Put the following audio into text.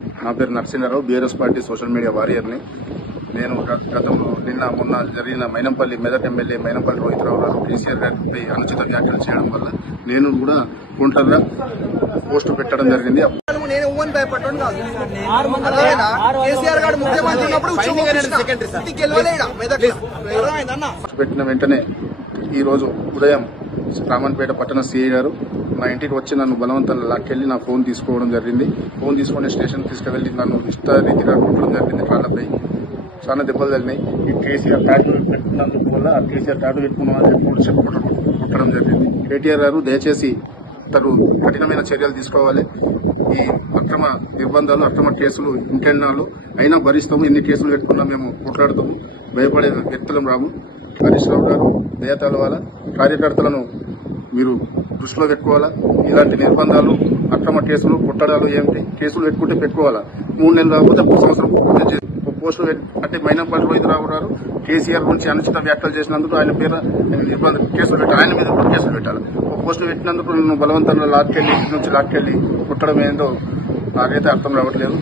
నా పేరు Narasimharao, BRS party social media వారియర్ని. నేను గతంలో మొన్న జరిగిన మైనంపల్లి మెదక్ ఎమ్మెల్యే మైనంపల్లి రోహితరావు గారు కేసీఆర్ గారిపై అనుచిత వ్యాఖ్యలు చేయడం వల్ల నేను కూడా కౌంటర్గా పోస్టు పెట్టడం జరిగింది. నేను ఊహని భయపడ్డాను కాదు. కేసీఆర్ గారు ముఖ్యమంత్రి పెట్టిన వెంటనే ఈ రోజు ఉదయం రామన్పేట పట్టణ సిఐ గారు నా ఇంటికి వచ్చి నన్ను బలవంతంగా లాక్కెళ్లి నా ఫోన్ తీసుకోవడం జరిగింది. ఫోన్ తీసుకుని స్టేషన్ తీసుకువెళ్లి నన్ను ఇష్టారీతిగా కొట్టడం జరిగింది. కాళ్ళపై చాలా దెబ్బలు తగిలినాయి. ఈ కేసీఆర్ టాటూ పెట్టినందుకు వల్ల కేసీఆర్ టాటూ పెట్టుకున్నామని కొట్టడం జరిగింది. కేటీఆర్ గారు దయచేసి తను కఠినమైన చర్యలు తీసుకోవాలి. ఈ అక్రమ నిర్బంధాలు, అక్రమ కేసులు ఇంకెన్నాళ్ళు అయినా భరిస్తాము. ఎన్ని కేసులు పెట్టుకున్నా మేము కొట్లాడతాము. భయపడే వ్యక్తులం రాము. హరీష్ రావు గారు దయ తలవాలా, కార్యకర్తలను మీరు దృష్టిలో పెట్టుకోవాలా. ఇలాంటి నిర్బంధాలు, అక్రమ కేసులు, కొట్టడాలు ఏమిటి కేసులు పెట్టుకుంటే పెట్టుకోవాలా. 3 నెలలు కాకపోతే 1 సంవత్సరం పోస్టులు అంటే మైనంపల్లి రోహితరావు గారు కేసీఆర్ గురించి అనుచిత వ్యాఖ్యలు చేసినందుకు ఆయన పేరు కేసులు పెట్టాలి. ఆయన మీద కూడా కేసులు పెట్టాలి. పోస్టులు పెట్టినందుకు నన్ను బలవంతంగా లాక్కెళ్లి ఇంటి నుంచి లాక్కెళ్లి కుట్టడం ఏందో నాకైతే అర్థం రావట్లేదు.